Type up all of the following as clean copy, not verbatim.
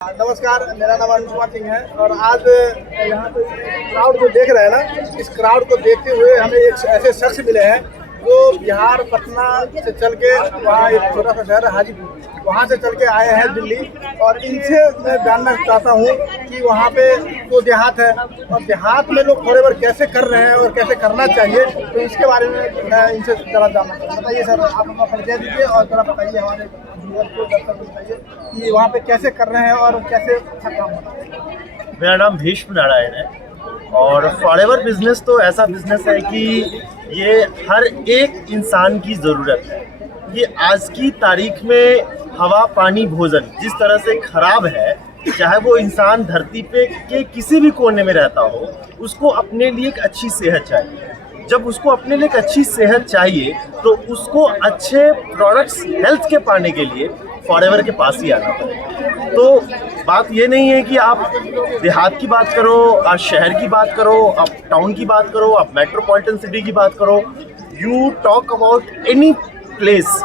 नमस्कार, मेरा नाम अरुण कुमार सिंह है और आज यहाँ पे क्राउड को देख रहे हैं ना, इस क्राउड को देखते हुए हमें एक ऐसे शख्स मिले हैं जो बिहार पटना से चल के वहाँ एक छोटा सा शहर है हाजीपुर, वहाँ से चल के आए हैं दिल्ली। और इनसे मैं जानना चाहता हूँ कि वहाँ पे जो देहात है और देहात में लोग फॉरएवर कैसे कर रहे हैं और कैसे करना चाहिए, तो इसके बारे में मैं इनसे ज़रा जानना चाहता हूँ। बताइए सर, आप अपना परिचय दीजिए और ज़रा बताइए हमारे को दर्शक को बताइए कि वहाँ पे कैसे कर रहे हैं और कैसे अच्छा काम हो रहा है। मेरा नाम भीष्म नारायण है और फॉरएवर बिजनेस तो ऐसा बिजनेस है कि ये हर एक इंसान की ज़रूरत है। ये आज की तारीख में हवा पानी भोजन जिस तरह से खराब है, चाहे वो इंसान धरती पे के किसी भी कोने में रहता हो, उसको अपने लिए एक अच्छी सेहत चाहिए। जब उसको अपने लिए एक अच्छी सेहत चाहिए तो उसको अच्छे प्रोडक्ट्स हेल्थ के पाने के लिए फॉरएवर के पास ही आना पड़ेगा। तो बात ये नहीं है कि आप देहात की बात करो, आप शहर की बात करो, आप टाउन की बात करो, आप मेट्रोपॉलिटन सिटी की बात करो, you talk about any place,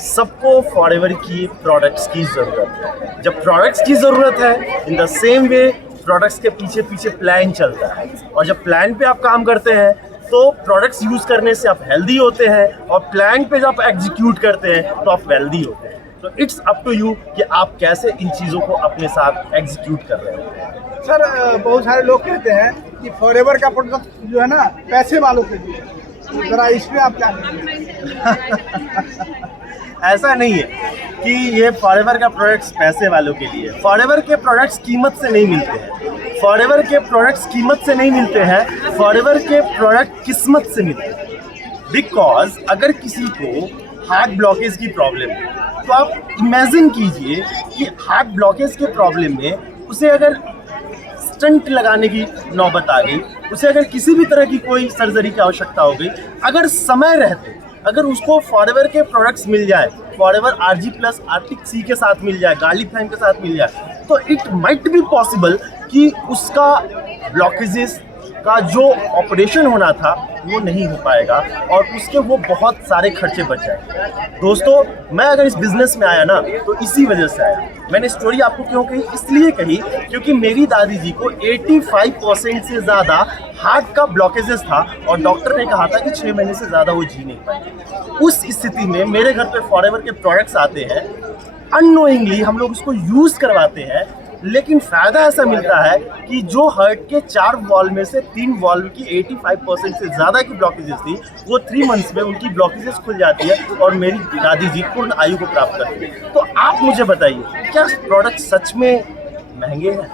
सबको फॉरएवर की प्रोडक्ट्स की ज़रूरत है। जब प्रोडक्ट्स की ज़रूरत है, in the same way products के पीछे पीछे प्लान चलता है। और जब प्लान पे आप काम करते हैं तो प्रोडक्ट्स यूज़ करने से आप हेल्दी होते हैं और प्लान पे जब आप एग्जीक्यूट करते हैं तो आप वेल्दी होते हैं। तो इट्स अप टू यू कि आप कैसे इन चीज़ों को अपने साथ एग्जीक्यूट कर रहे हैं। सर, बहुत सारे लोग कहते हैं कि फॉरएवर का प्रोडक्ट जो है ना पैसे वालों के लिए, तो ज़रा इस पर आप क्या ऐसा नहीं है कि ये फॉरएवर का प्रोडक्ट्स पैसे वालों के लिए। फॉरएवर के प्रोडक्ट्स कीमत से नहीं मिलते हैं। फॉरएवर के प्रोडक्ट्स कीमत से नहीं मिलते हैं, फॉरएवर के प्रोडक्ट किस्मत से मिलते हैं। बिकॉज अगर किसी को हार्ट ब्लॉकेज की प्रॉब्लम है तो आप इमेजिन कीजिए कि हार्ट ब्लॉकेज के प्रॉब्लम में उसे अगर स्टंट लगाने की नौबत आ गई, उसे अगर किसी भी तरह की कोई सर्जरी की आवश्यकता हो गई, अगर समय रहते अगर उसको फॉरएवर के प्रोडक्ट्स मिल जाए, forever RG plus Arctic C के साथ मिल जाए, गार्लिक के साथ मिल जाए, तो इट माइट बी पॉसिबल कि उसका ब्लॉकेजेस का जो ऑपरेशन होना था वो नहीं हो पाएगा और उसके वो बहुत सारे खर्चे बच जाएंगे। दोस्तों, मैं अगर इस बिज़नेस में आया ना तो इसी वजह से आया। मैंने स्टोरी आपको क्यों कही, इसलिए कही क्योंकि मेरी दादी जी को 85% से ज़्यादा हार्ट का ब्लॉकेजेस था और डॉक्टर ने कहा था कि 6 महीने से ज़्यादा वो जी नहीं पाएंगे। उस स्थिति में मेरे घर पे फॉरएवर के प्रोडक्ट्स आते हैं, अननोइंगली हम लोग उसको यूज़ करवाते हैं, लेकिन फ़ायदा ऐसा मिलता है कि जो हार्ट के 4 वॉल्व में से 3 वॉल्व की 85% से ज़्यादा की ब्लॉकेजेस थी, वो 3 मंथ्स में उनकी ब्लॉकेजेस खुल जाती है और मेरी दादी जी पूर्ण आयु को प्राप्त करती है। तो आप मुझे बताइए, क्या प्रोडक्ट सच में महंगे हैं?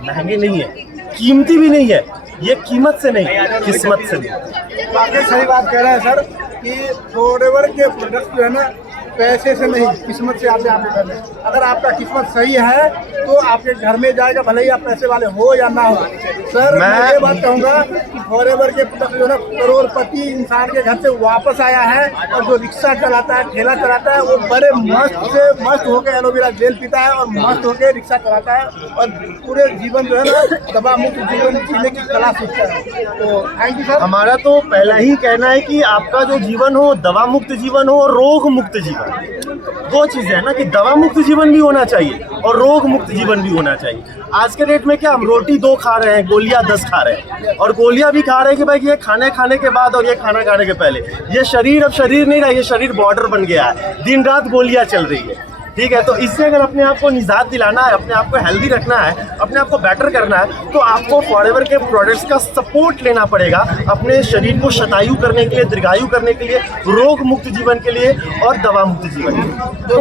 महंगे नहीं है, कीमती भी नहीं है। ये कीमत से नहीं, किस्मत से नहीं। बाकी सही बात कह रहे हैं सर कि फॉरएवर के प्रोडक्ट जो है ना पैसे से नहीं, किस्मत से आपसे आगे करना है। अगर आपका किस्मत सही है तो आपके घर में जाएगा, भले ही आप पैसे वाले हो या ना हो। सर, मैं ये बात कहूँगा कि फॉरएवर के प्रोडक्ट जो है ना करोड़पति इंसान के घर से वापस आया है और जो रिक्शा चलाता है, ठेला चलाता है, वो बड़े मस्त से मस्त होकर एलोवेरा जेल पीता है और मस्त होकर रिक्शा चलाता है और पूरे जीवन जो है ना दवा मुक्त जीवन जीने की कला सीखता है। तो थैंक यू सर। हमारा तो पहला ही कहना है कि आपका जो जीवन हो दवा मुक्त जीवन हो और रोग मुक्त जीवन। दो चीजें है ना कि दवा मुक्त जीवन भी होना चाहिए और रोग मुक्त जीवन भी होना चाहिए। आज के डेट में क्या हम रोटी 2 खा रहे हैं, गोलियां 10 खा रहे हैं, और गोलियां भी खा रहे हैं कि भाई ये खाने के बाद और ये खाना खाने के पहले। ये शरीर अब शरीर नहीं रहा, ये शरीर बॉर्डर बन गया है, दिन रात गोलियां चल रही है। ठीक है, तो इससे अगर अपने आप को निजात दिलाना है, अपने आप को हेल्दी रखना है, अपने आप को बेटर करना है, तो आपको फॉरएवर के प्रोडक्ट्स का सपोर्ट लेना पड़ेगा अपने शरीर को शतायु करने के लिए, दीर्घायु करने के लिए, रोग मुक्त जीवन के लिए और दवा मुक्त जीवन के लिए। तो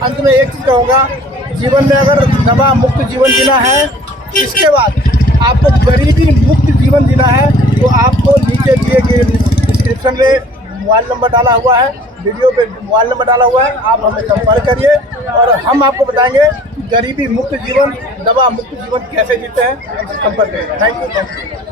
अंत में एक चीज़ कहूँगा, जीवन में अगर दवा मुक्त जीवन जीना है, इसके बाद आपको गरीबी मुक्त जीवन जीना है, तो आपको नीचे दिए गए डिस्क्रिप्शन में मोबाइल नंबर डाला हुआ है, वीडियो पे मोबाइल नंबर डाला हुआ है, आप हमें संपर्क करिए और हम आपको बताएंगे कि गरीबी मुक्त जीवन, दवा मुक्त जीवन कैसे जीते हैं। संपर्क करिए। Thank you.